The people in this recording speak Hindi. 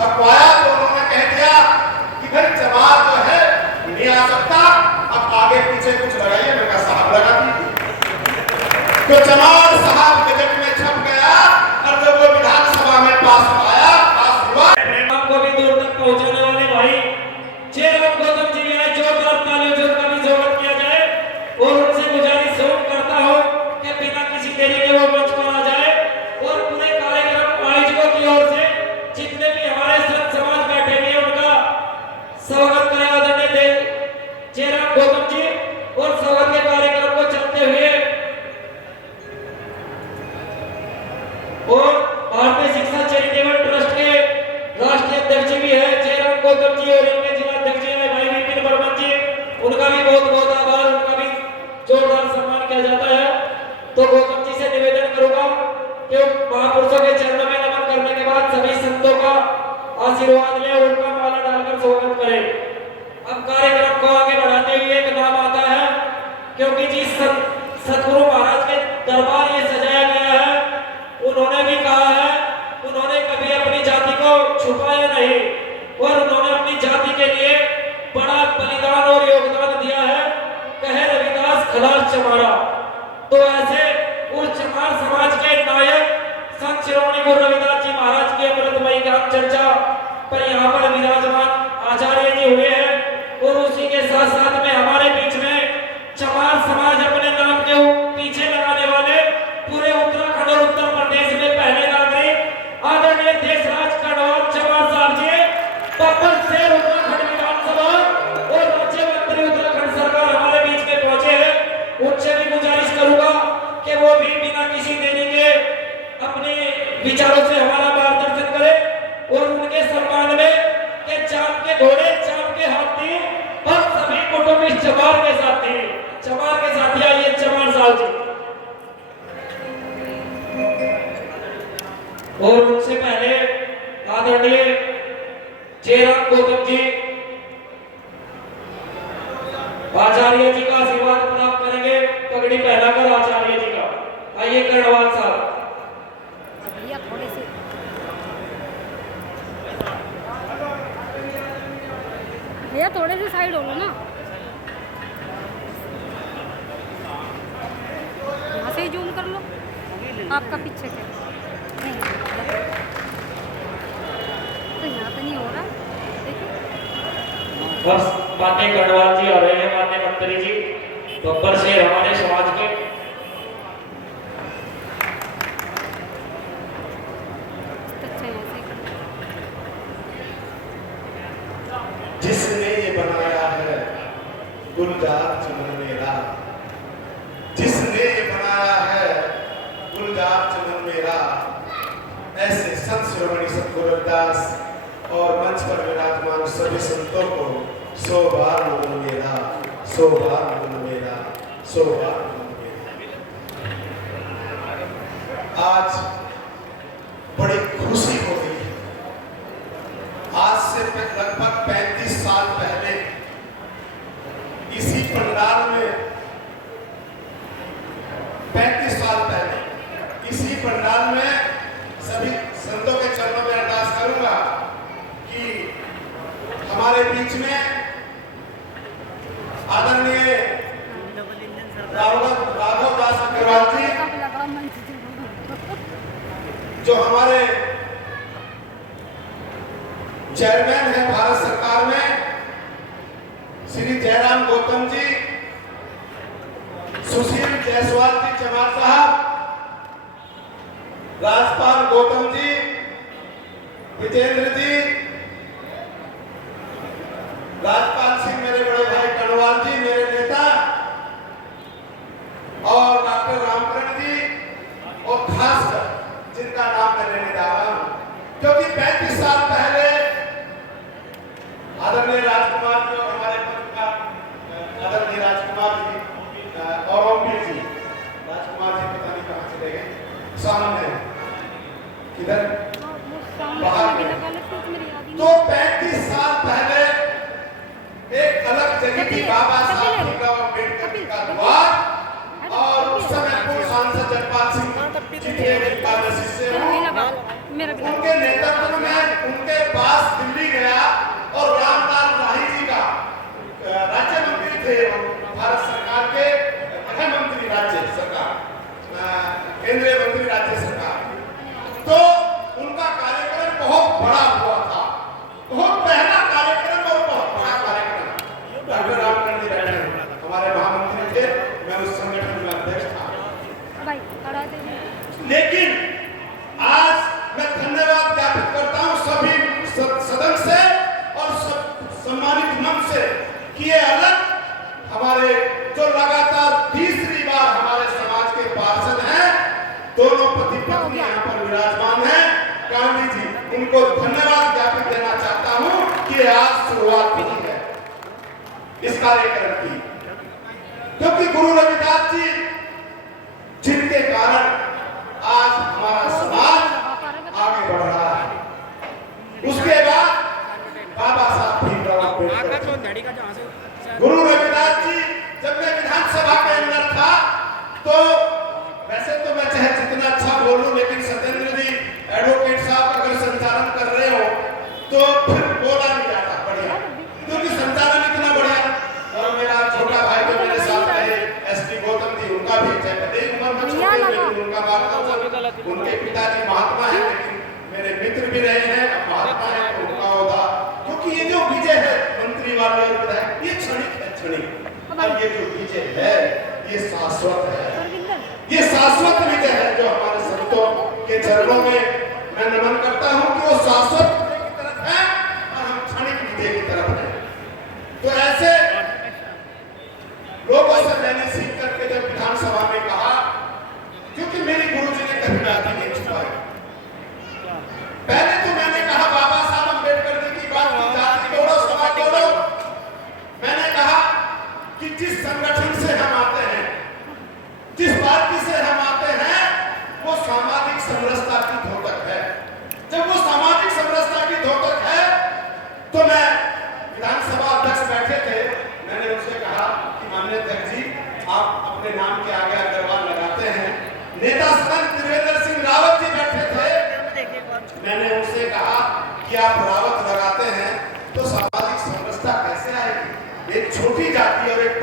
छपवाया तो उन्होंने कह दिया कि भाई जमात जो है नहीं आ सकता, अब आगे पीछे कुछ लगाइए। मैं कहा साहब लगा दी तो जमाल साहब गजट में छप गया और जब वो विधानसभा में पास आया, पास हुआ। आपको भी दूर तक पहुंचाने वाले भाई जयराम गौतम जी आए, जोरदार तालियों से उनका भी स्वागत किया जाए और उनसे गुजारिश करता हूं कि बिना किसी देरी के वो मंच पर आ जाए और पूरे कार्यक्रम आयोजकों की ओर से जितने भी हमारे संत समाज बैठे हुए हैं उनका स्वागत करें आदरणीय जयराम गौतम जी। और स्वागत के कार्यक्रम को चलते हुए और भारतीय शिक्षा चैरिटेबल ट्रस्ट के राष्ट्रीय अध्यक्ष भी है जयराम गौतम जी और इनके जिला अध्यक्ष है भाई विपिन बर्मन जी, उनका भी बहुत बहुत आभार, उनका भी जोरदार सम्मान किया जाता है। तो गौतम जी से निवेदन करूंगा कि महापुरुषों के चरणों में नमन करने के बाद सभी संतों का आशीर्वाद लें और उनका माला डालकर स्वागत करें। अब कार्यक्रम को आगे बढ़ाते हुए एक नाम आता है, क्योंकि जिस सतगुरु महाराज के दरबार ये सजाया गया है, उन्होंने भी कहा है, उन्होंने कभी अपनी जाति को छुपाया नहीं और उन्होंने अपनी जाति के लिए बड़ा बलिदान और योगदान दिया है। कहे रविदास खलास चमारा, तो ऐसे उस चमार समाज के नायक संत शिरोमणि गुरु रविदास जी महाराज की अमृतमयी ज्ञान चर्चा पर यहाँ पर विराजमान आचार्य जी हुए हैं और उसी के साथ साथ में हमारे बीच में चमार समाज अपने नाम के पीछे लगाने वाले पूरे उत्तराखंड और उत्तर प्रदेश में पहले नागरिक आदरणीय देशराज कनवाल चमार साहब जी, पप्पल से उत्तराखंड विधानसभा और राज्य मंत्री उत्तराखंड सरकार हमारे बीच में पहुंचे हैं। उनसे भी गुजारिश करूंगा कि वो भी बिना किसी देरी के अपने विचारों से हमारा मार्गदर्शन करें और उनके सम्मान में के चांद के घोड़े, चांद के हाथी और सभी कुटुंब इस चमार के साथी, चमार के साथी आइए चमार साहब जी। और उनसे पहले आदरणीय जयराम गौतम जी आचार्य जी का आशीर्वाद प्राप्त करेंगे, पगड़ी पहनाकर आचार्य जी का। आइए कर्णवाल साहब। भैया थोड़े से साइड हो लो ना, यहाँ से ही जूम कर लो, आपका पीछे से नहीं तो यहाँ पे नहीं हो रहा। देखो बस मान्य कर्णवाल जी आ रहे हैं, मान्य मंत्री जी गब्बर शेर हमारे समाज के। अच्छा यहाँ से जिसने ये बनाया है गुलजार चमन मेरा, जिसने ये बनाया है गुलजार चमन मेरा, ऐसे संत शिरोमणि सतगुरु रविदास और मंच पर विराजमान सभी संतों को 100 बार नमन मेरा, 100 बार नमन मेरा, 100 बार नमन मेरा। आज बड़ी खुशी हो रही है। आज से लगभग 35 साल पहले इसी पंडाल में, 35 साल पहले इसी पंडाल में सभी संतों के चरणों में अरदास करूंगा कि हमारे बीच में आदरणीय राघव दास अग्रवाल जी, जो हमारे चेयरमैन है भारत सरकार में, श्री जयराम गौतम जी, सुशील जायसवाल जी चमार साहब, राजपाल गौतम जी, विजेंद्र जी, राजपाल सिंह मेरे बड़े भाई कनवाल जी मेरे नेता, और डॉक्टर रामकरण जी, और खासकर जिनका नाम मैं लेने जा रहा हूं, क्योंकि 35 साल पहले आदरणीय राजकुमार जी और हमारे आदरणीय राजकुमार जी और ओमवीर जी, राजकुमार जी पता नहीं कहां चले गए, सामने किधर बाहर में। तो 35 साल पहले एक अलग जगह की बाबा साहब भीमराव अम्बेडकर का द्वार, और उस समय पूर्व सांसद जगपाल सिंह जी थे, उनके नेतृत्व में उनके पास बड़ा हुआ था, बहुत पहला कार्यक्रम और बहुत बड़ा कार्यक्रम। डॉक्टर रामचंद्र जी बैठे हैं, हमारे महामंत्री थे, मैं उस संगठन में अध्यक्ष था। भाई बढ़ा दे। लेकिन आज मैं धन्यवाद ज्ञापित करता हूं सभी सदन से और सम्मानित मंच से कि ये अलग हमारे जो लगातार तीसरी बार हमारे समाज के पार्षद हैं, दोनों पति पत्नी यहाँ पर विराजमान हैं, गांधी जी, उनको धन्यवाद ज्ञापित देना चाहता हूं कि आज शुरुआत हुई है इस कार्यक्रम की, क्योंकि गुरु रविदास जी जिनके कारण आज हमारा समाज आगे बढ़ रहा है। उसके बाद बाबा साहब भीमराव अम्बेडकर, गुरु रविदास जी, जब मैं विधानसभा के अंदर था तो वैसे तो मैं चाहे जितना अच्छा बोलूं, लेकिन सत्येंद्र जी एडवोकेट साहब अगर संचालन कर रहे हो तो फिर बोला नहीं जाता बढ़िया, क्योंकि संचालन इतना बढ़िया। और मेरा छोटा भाई जो मेरे साथ रहे एसपी गौतम जी, उनका भी चाहे उम्र में छोटे, लेकिन उनका बात उनके पिताजी महात्मा है, लेकिन मेरे मित्र भी रहे हैं, महात्मा है, उनका होगा, क्योंकि ये जो विजय है मंत्री वाले और विधायक, ये क्षणिक है, क्षणिक। और ये जो विजय है ये शाश्वत है, ये शाश्वत विजय है जो हमारे संतों के चरणों में मैं नमन करता हूं कि वो शाश्वत विजय की तरफ है और हम क्षणिक विजय की तरफ हैं। तो ऐसे लोगों से मैंने सीख करके जब विधानसभा में कहा, क्योंकि मेरी गुरुजी ने कभी बात नहीं छुपाई, पहले तो मैंने कहा बाबा साहब अम्बेडकर जी की बात की, जाति तोड़ो, समाज तोड़ो। मैंने कहा कि जिस संगठन से हम आते हैं, जिस पार्टी से हम आते हैं, वो सामाजिक समरसता की द्योतक है। जब वो सामाजिक समरसता की द्योतक है तो मैं विधानसभा अध्यक्ष बैठे थे, मैंने उनसे कहा कि माननीय अध्यक्ष जी, आप अपने नाम के आगे अग्रवाल लगाते हैं। नेता सदन त्रिवेंद्र सिंह रावत जी बैठे थे, मैंने उनसे कहा कि आप रावत लगाते हैं तो सामाजिक समरसता कैसे आएगी? एक छोटी जाति और एक